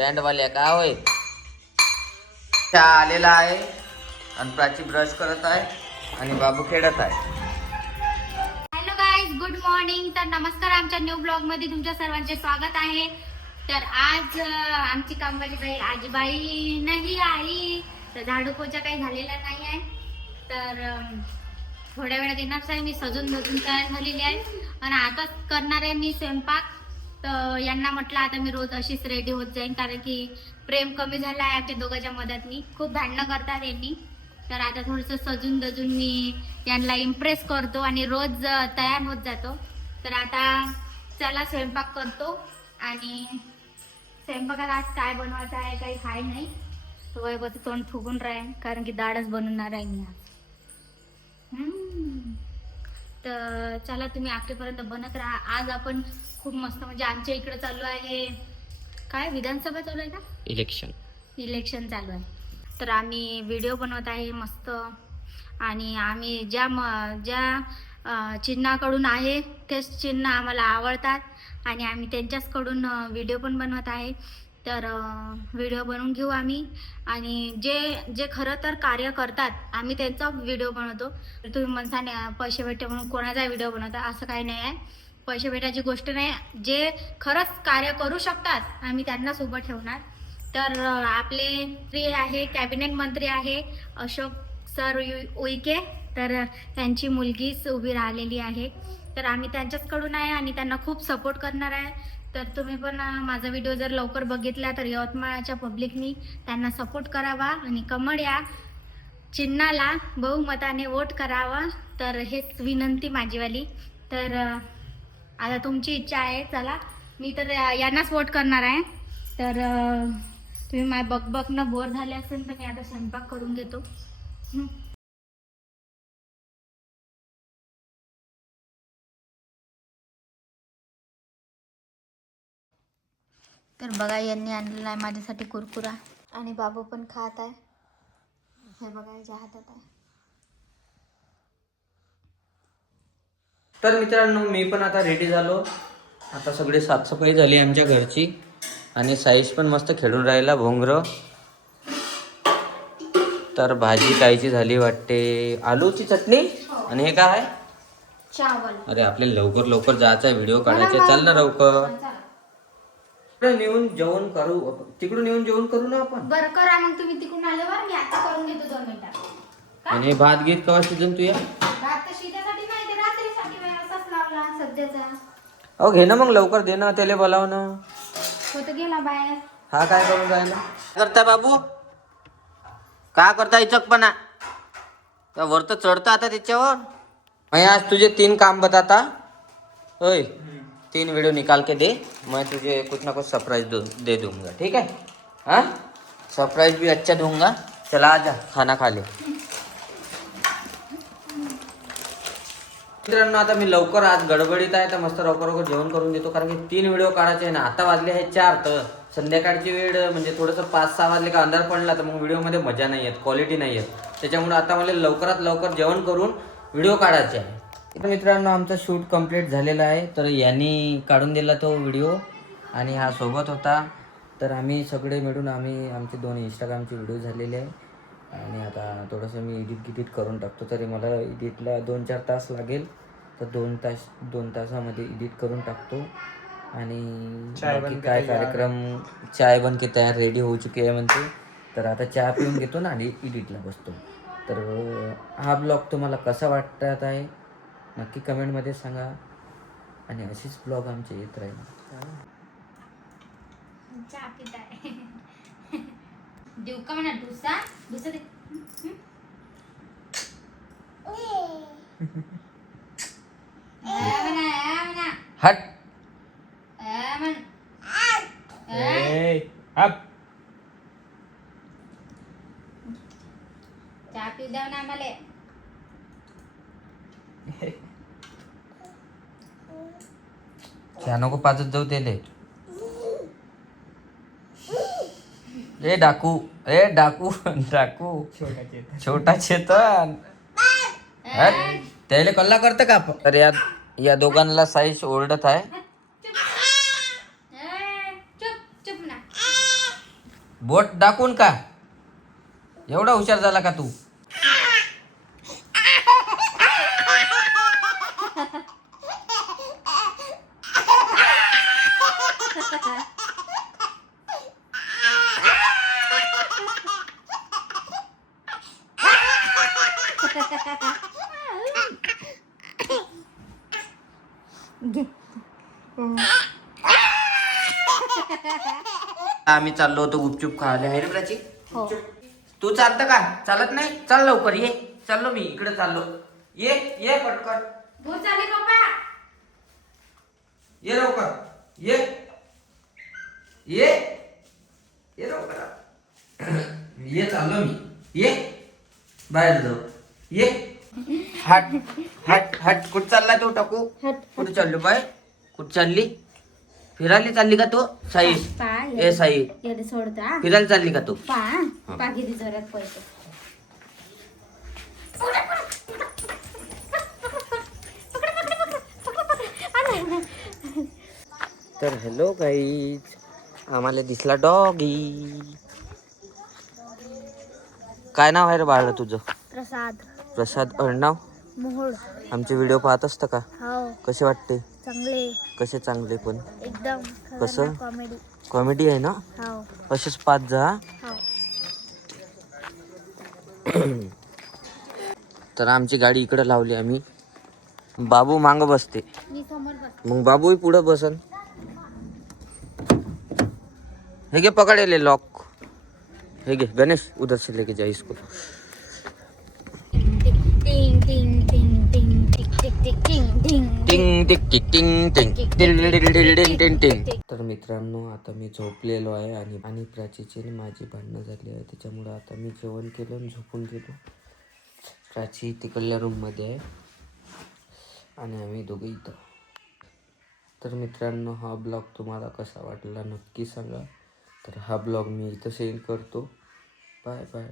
बँडवाल्या का होय. चहा आलेला आहे आणि प्राची ब्रश करत आहे आणि बाबू खेळत आहे. Hello guys, good morning. तर नमस्कार, आमच्या न्यू ब्लॉग मध्ये तुमच्या सर्वांचे स्वागत आहे. तर आज आमची कामवाली बाई आजीबाई नाही आई, तर झाडू पोछा काही झालेला नाही आहे. तर थोड्या वेळात येणार आहे. मी सजून धजून तयार झालेली आहे आणि आता करणार आहे मी स्वयंपाक. तर यांना म्हटलं आता मी रोज अशीच रेडी होत जाईन, कारण की प्रेम कमी झालं आहे आमच्या दोघांच्या मधातनी. खूप भांडणं करतात यांनी. तर आता थोडंसं सजून दजून मी यांना इम्प्रेस करतो आणि रोज तयार होत जातो. तर आता चला स्वयंपाक करतो. आणि स्वयंपाकात आज काय बनवायचं आहे काही खाय नाही. वैभवचं तोंड फुगून राहील, कारण की डाळच बनवणार आहे मी आज. तर चला तुम्ही अखेरपर्यंत बनत राहा. आज आपण खूप मस्त, म्हणजे आमच्या इकडे चालू आहे काय, विधानसभा चालू आहे का, इलेक्शन चालू आहे. तर आम्ही व्हिडिओ बनवत आहे मस्त. आणि आम्ही ज्या चिन्हाकडून आहे तेच चिन्ह आम्हाला आवडतात आणि आम्ही त्यांच्याचकडून व्हिडिओ पण बनवत आहे. तर व्हिडिओ बनवून घेऊ आम्ही. आणि जे खरं तर कार्य करतात आम्ही त्यांचा व्हिडिओ बनवतो. तुम्ही म्हणसाने पैसे भेटते म्हणून कोणाचा व्हिडिओ बनवता, असं काही नाही आहे. पैसे भेटायची गोष्ट नाही. जे खरंच कार्य करू शकतात आम्ही त्यांना सोबत ठेवणार. तर आपले प्रिय आहे, कॅबिनेट मंत्री आहे अशोक सर उईके. तर त्यांची मुलगीच उभी राहिलेली आहे. तर आम्ही त्यांच्याचकडून आहे आणि त्यांना खूप सपोर्ट करणार आहे. तर तुम्ही पण माझा व्हिडिओ जर लवकर बघितला तर यवतमाळच्या पब्लिकनी त्यांना सपोर्ट करावा आणि कमळ या चिन्हाला बहुमताने वोट करावा. तर हेच विनंती माझीवाली. तर आता तुमची इच्छा आहे. चला, मी तर यांनाच वोट करणार आहे. तर तुम्ही माझ्या बघणं बोर झाले असेल तर मी आता स्वयंपाक करून घेतो. तर बघा, यांनी आणलेला आहे माझ्यासाठी कुरकुरा आणि बाबू पण खात आहे. हे बघा याच्या हातात आहे. तर मित्रांनो, मी पण आता रेडी झालो. आता सगळी साफसफाई झाली आमच्या घरची आणि साईश पण मस्त खेळून राहिला भोंगर. तर भाजी कायची झाली वाटते, आलूची चटणी. आणि हे काय आहे, चावल. अरे आपल्याला लवकर लवकर जायचा, व्हिडिओ काढायचे. चाल ना लवकर. नेऊन जेवण करू, तिकडून येऊन जेवण करू ना आपण. बरं करा मग, तुम्ही तिकडून आल्यावर मी आता करून घेतो 2 मिनिटात. आणि भात घेत कवा शिजन तुया? भात तर शिजासाठी नाही, ते रात्रीसाठी मी असाच लावला सध्याचा. अहो घे ना मग, लवकर दे ना, त्याला बोलाव ना. तो तर गेला बाहेर. हा काय करून राहिला, काय करता बाबू, का करता इचकपणा, का वरत चढता आता त्याच्यावर. मैं आज तुझे 3 काम बताता. ओए 3 वीडियो निकाल के दे, मैं तुझे कुछ ना कुछ सरप्राइज दे दूंगा, ठीक है. हाँ, सरप्राइज भी अच्छा दूंगा. चला आजा, खाना खा ले. मित्रांनो, आता मी लवकर, आज गडबडीत आहे तर मस्त लवकर जेवण करून देतो, कारण की 3 व्हिडिओ काढायचे आहे ना. आता वाजले आहे 4. तर संध्याकाळची वेळ म्हणजे थोडंसं 5-6 वाजले का अंधार पडला तर मग व्हिडिओमध्ये मजा नाही येत, क्वालिटी नाही येत. त्याच्यामुळे आता मला लवकरात लवकर जेवण करून व्हिडिओ काढायचे आहे. तर मित्रांनो, आमचा शूट कंप्लीट झालेला आहे. तर यांनी काढून दिला तो व्हिडिओ आणि हा सोबत होता. तर आम्ही सगळे मिळून आमचे 2 इंस्टाग्रामचे व्हिडिओ झालेले आहे. आणि आता थोडंसं मी एडिट करून टाकतो. तरी मला एडिटला 2-4 तास लागेल. तर 2 तासामध्ये एडिट करून टाकतो. आणि काय कार्यक्रम, चाय बन के तयार रेडी होऊ चुकी आहे म्हणते. तर आता चहा पिऊन घेतो ना आणि एडिटला बसतो. तर हा ब्लॉग तुम्हाला कसा वाटत आहे नक्की कमेंटमध्ये सांगा. आणि अशीच ब्लॉग आमचे येत राहील. चहा पित आहे. देऊ का म्हणा डुसा दे. हट. चहा पिऊ द्या ना आम्हाला. चहा नको पाजत जाऊ त्याले. ए डाकू, ए डाकू डाकू, छोटा चेतन. त्याला कल्ला करतं का आपण. तर या दोघांना साईश ओरडत आहे. चुप चुप ना. बोट दाखवून का? एवढा हुशार झाला का तू? आम्ही चाललो होतो गुपचूप खायला. आहे रे प्राची? हो. तू चालतं का? चालत नाही? चाल लवकर ये. चाललो मी इकडे चाललो. ये ये पटकन. भूत चालले पप्पा. ये लवकर. ये ये ये लवकर. ये चाललो मी. ये बाहेर जाऊ. ये हट हट हट. कुठं चाललाय तू टाकू? कुठे चाललो बाय? कुठं चालली? फिरायला चालली का तू? साई ए साई सोडता फिरायला चालली का तू? पा किती जोरात पळतो. तर हॅलो गाईज, आम्हाला दिसला डॉगी. काय नाव आहे रे बाळा तुझं? प्रसाद. प्रसाद आडनाव. मोहोळ. आमचे व्हिडिओ पाहत असतं का? हो. कसे वाटते? चांगले. कसे चांगले पण? एकदम कसं? कॉमेडी. कॉमेडी आहे ना? हो. असेच पाच जा. हो. तर आमची गाडी इकडे लावली आम्ही. बाबू मांग बसते, मी समोर बस. मग बाबूही पुढे बसन. हे घे पकडेले लॉक. हे घे गणेश, उधर से लेके जा इसको. टिंग टिंग टिंग टिंग टिक टिक टिक टिंग टिंग टिंग टिक टिक टिंग टिंग टिंग टिंग टिंग. तर मित्रांनो, आता मी झोपलेलो आहे आणि प्राचीची आणि माझी भांडणं झाली आहे. त्याच्यामुळे आता मी जेवण केलं आणि झोपून गेलो. प्राची तिकडल्या रूममध्ये आहे आणि आम्ही दोघे इथं. तर मित्रांनो, हा ब्लॉग तुम्हाला कसा वाटला नक्की सांगा. तर हा ब्लॉग मी इथं सेंड करतो. Bye bye.